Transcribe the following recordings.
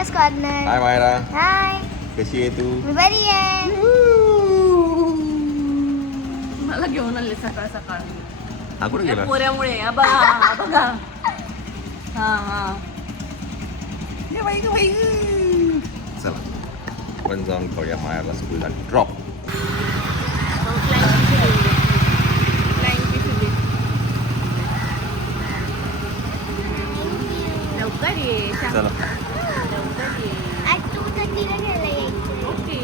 मायरा's corner. हाय मायरा, हाय. कशी आहे तू? मी बरी आहे. मला घेऊन आले सकाळ सकाळ हा कुठे गेला? पोऱ्यामुळे. हा बघा बघा. हा हा ये बाई ग बाई. चला आपण जाऊन खाऊया मायराला स्कूलला ड्रॉप. लवकर ये. चला लवकर ये. आज तू थंडीला घ्यायला यायचं. ओके.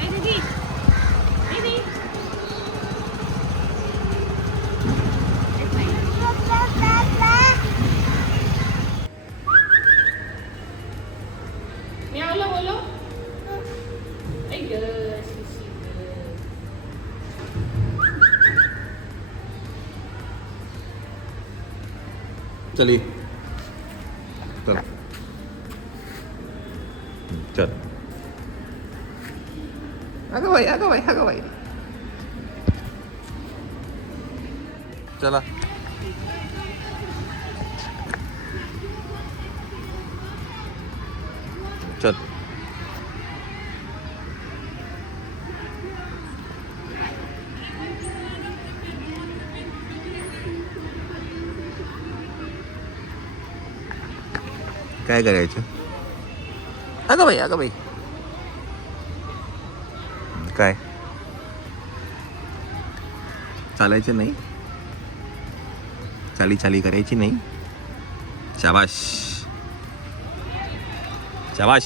ए दीदी. दीदी. मी आलो बोलो. ऐ ग शिशी ग. चली चल चल. अगं बाई अगं बाई अगं बाई. चला चल. काय करायचं? अगं बाई अगं बाई. काय चालायचं नाही? चाली चाली करायची नाही? शाबाश शाबाश.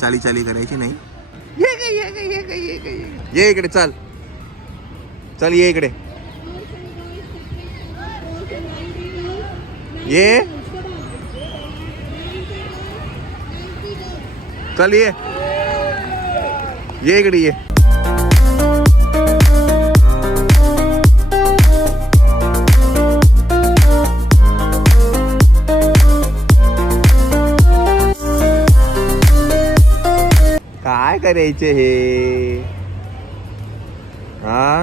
चाली चाली करायची नाही? ये इकडे. चल चल ये इकडे. ये चल ये इकडे ये. काय करायचे हे? हा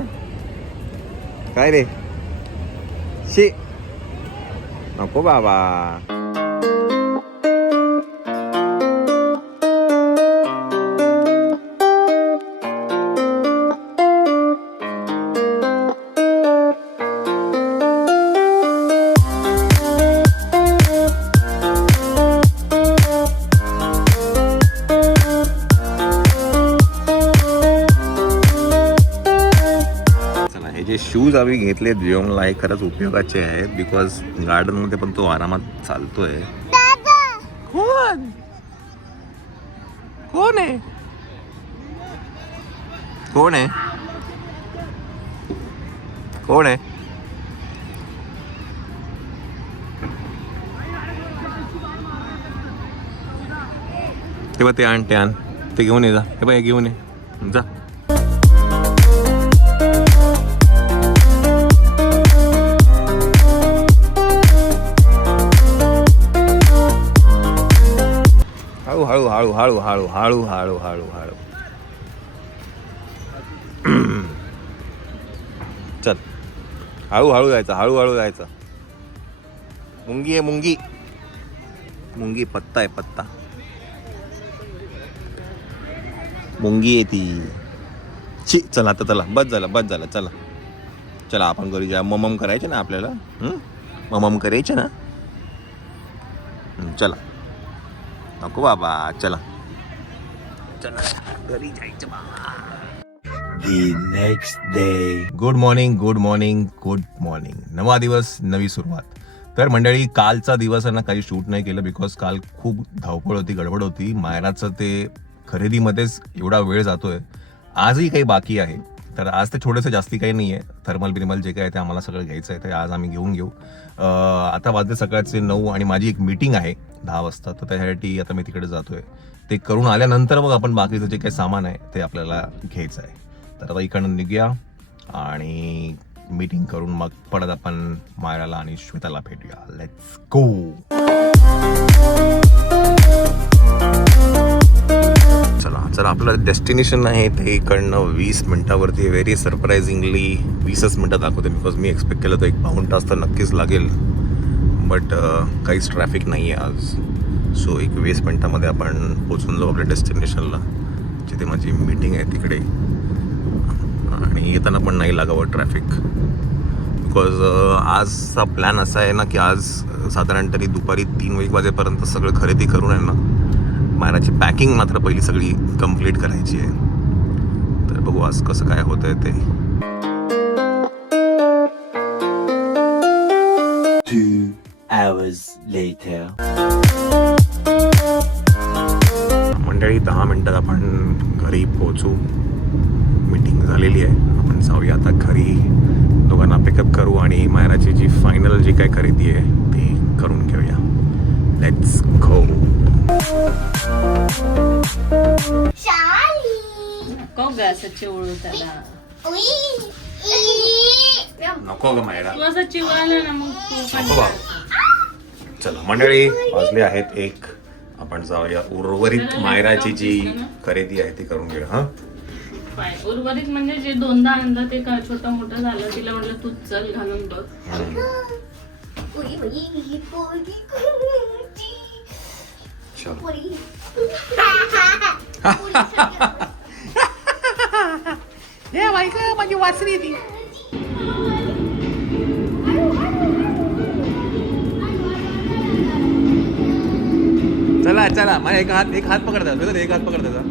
काय रे? शी नको बाबा. जे शूज आम्ही घेतले जेवणला हे खरंच उपयोगाचे आहेत. बिकॉज गार्डन मध्ये पण तो आरामात चालतोय. कोण कोण आहे? कोण आहे? कोण आहे? ते बघ ते आण ते घेऊन ये जा. हे बघ घेऊन ये जा. हळू हळू हळू हळू हळू हळू हळू हळू. चल हळूहळू जायचं हळूहळू जायचं. मुंगी आहे मुंगी. मुंगी पत्ता आहे पत्ता. मुंगी आहे ती. ची चला आता चला बस झालं चला चला आपण घरी जा. ममम करायचे ना आपल्याला. ममम करायचे ना. चला नको बाबा. चला चला घरी जायचं बाबा. The next day. Good morning. नवा दिवस नवी सुरुवात. तर मंडळी कालचा दिवस ना काही शूट नाही केलं बिकॉज काल खूप धावपळ होती गडबड होती. मायराचं ते खरेदीमध्येच एवढा वेळ जातोय. आजही काही बाकी आहे. तर आज ते थोडंसं जास्ती काही नाही आहे. थर्मल जे काय आहे ते आम्हाला सगळं घ्यायचं आहे. ते आज आम्ही घेऊन घेऊ. आता वाजले सकाळचे 9 आणि माझी एक मीटिंग आहे 10 वाजता. तर त्यासाठी आता मी तिकडे जातोय. ते करून आल्यानंतर मग आपण बाकीचं जे काही सामान आहे ते आपल्याला घ्यायचं आहे. तर आता इकडनं निघूया आणि मीटिंग करून मग परत आपण मायराला आणि श्वेताला भेटूया. Let's go. चला आपलं डेस्टिनेशन आहे ते इकडनं 20 मिनटावरती. व्हेरी सरप्रायझिंगली 20च मिनटं दाखवते, बिकॉज मी एक्सपेक्ट केलं तर 1-2 तास तर नक्कीच लागेल, बट काहीच ट्रॅफिक नाही आहे आज. सो एक 20 मिनटामध्ये आपण पोचून जाऊ आपल्या डेस्टिनेशनला, जिथे माझी मीटिंग आहे तिकडे. आणि येताना पण नाही लागावं ट्रॅफिक, बिकॉज आजचा प्लॅन असा आहे ना की आज साधारण तरी दुपारी 3 वाजेपर्यंत सगळं खरेदी करून आहे ना, मायराची पॅकिंग मात्र पहिली सगळी कंप्लीट करायची आहे. तर बघू आज कसं काय होतंय ते. 2 hours later. मंडळी 10 मिनटात आपण घरी पोहोचू. मीटिंग झालेली आहे, आपण जाऊया आता घरी. दोघांना पिकअप करू आणि मायराची जी फायनल जी काय खरेदी आहे ती करून घेऊया. Let's go. नको ग असं चिवळू त्याला. नको ग मायरा, तू असं चिवळाला ना मग तू पण नको बाबा. चला मंडळी, वाजले आहेत 1. आपण जाऊया उर्वरित मायराची जी खरेदी आहे ती करून घेऊया. हा पाय उर्वरित म्हणजे जे 2दा आणलं ते का छोटं मोठं झालं, तिला म्हटलं तू चल घालून बघ. माझी वासरी ती. चला चला, माझा एक हात पकडता, एक हात पकडता.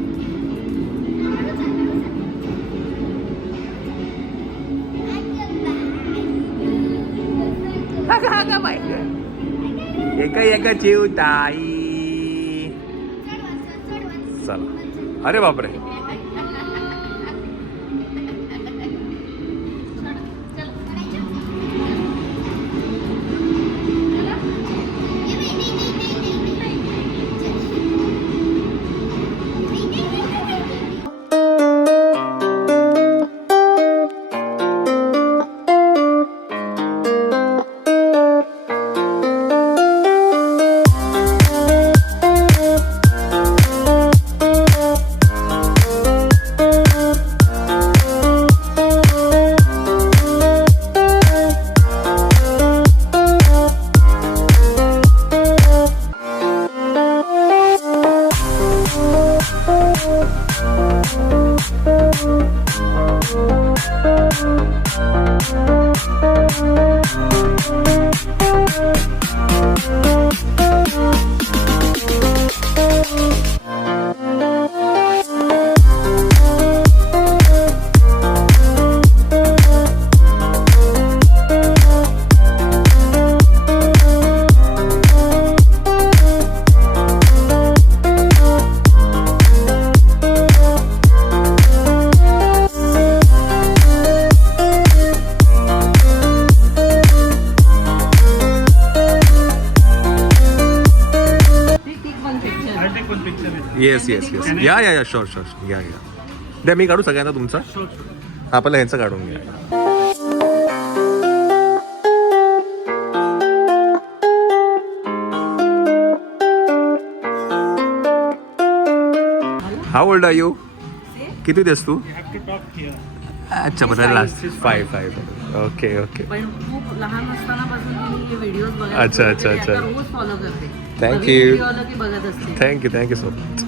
एका चिवताई. चला. अरे बापरे, येस या शुअर या. द्या, मी काढू सगळ्यांना तुमचा. हा पहिला ह्यांचं काढून घ्या. How old are you? किती देस तू? अच्छा, बरं लास्ट 5. ओके. पण खूप लहान असतानापासून मी व्हिडिओज बघायला अच्छा. रोज फॉलो करते. थँक्यू. असते. Thank you so much.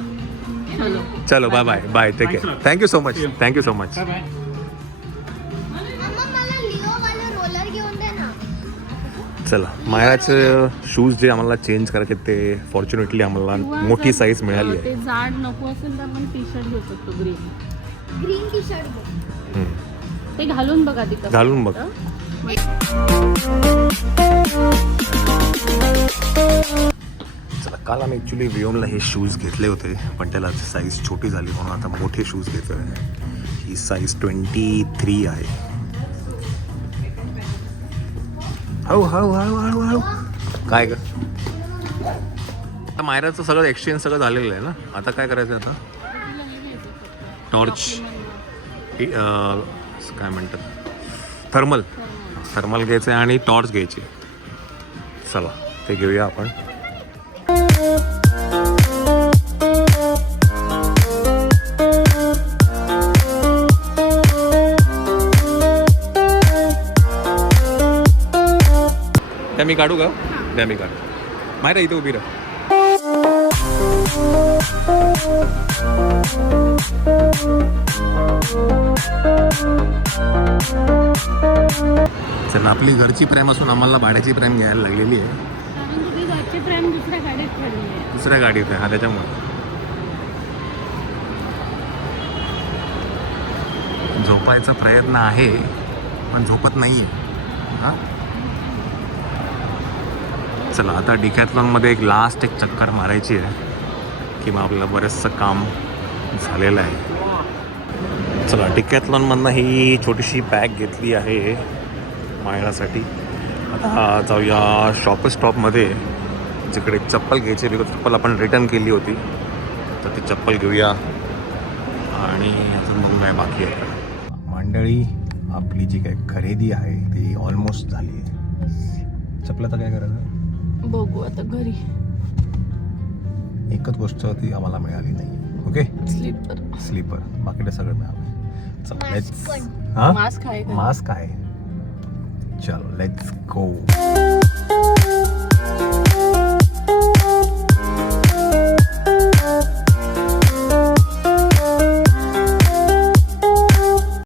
चलो bye. Take care. Thank you so much. चला, मायराचे शूज जे आम्हाला चेंज करायचे ते फॉर्च्युनेटली आम्हाला मोठी साईज मिळाली आहे. ते जाड नको असेल तर आपण टी-शर्ट घेऊ शकतो. ग्रीन टी-शर्ट ते घालून बघा. घालून बघ. चला, काल आम्ही ॲक्च्युली वियोमला हे शूज घेतले होते, पण त्याला साईज छोटी झाली म्हणून आता मोठे शूज घेतोय. ही साईज 23 आहे. हळू. काय ग? आता मायराचं सगळं एक्सचेंज झालेलं आहे ना. आता काय करायचं? आता टॉर्च, काय म्हणतात, थर्मल घ्यायचं आहे आणि टॉर्च घ्यायची. चला, ते घेऊया आपण. मी काढू का? द्या मी काढू. मायरा इथे उभी राहा. चला, आपली घरची प्रेम असून आम्हाला भाड्याची प्रेम घ्यायला लागलेली आहे. कारण तुझी घरची प्रेम दुसऱ्या गाडीत पडली आहे. दुसऱ्या गाडीत आहे. हा, त्याच्यामुळे झोपायचा प्रयत्न आहे पण झोपत नाही आहे. हां, चला आता डिकॅथलॉनमध्ये एक लास्ट एक चक्कर मारायची आहे की मग आपल्याला बरंचसं काम झालेलं आहे. चला, डिकॅथलॉनमधनं ही छोटीशी बॅग घेतली आहे मायरासाठी. आता जाऊया शॉप स्टॉपमध्ये, जिकडे चप्पल घ्यायची. बिकॉज चप्पल आपण रिटर्न केली होती, तर ती चप्पल घेऊया. आणि अजून मग काय बाकी आहे मंडळी. आपली जी काही खरेदी आहे ती ऑलमोस्ट झाली आहे. चप्पलाचं काय करायचं बघू आता घरी. एकच गोष्ट ती आम्हाला मिळाली नाही. Okay, sleeper. बाकी सगळं मिळालं. चला, लेट्स. हां, मास्क आहे का? मास्क आहे. चलो, लेट्स गो.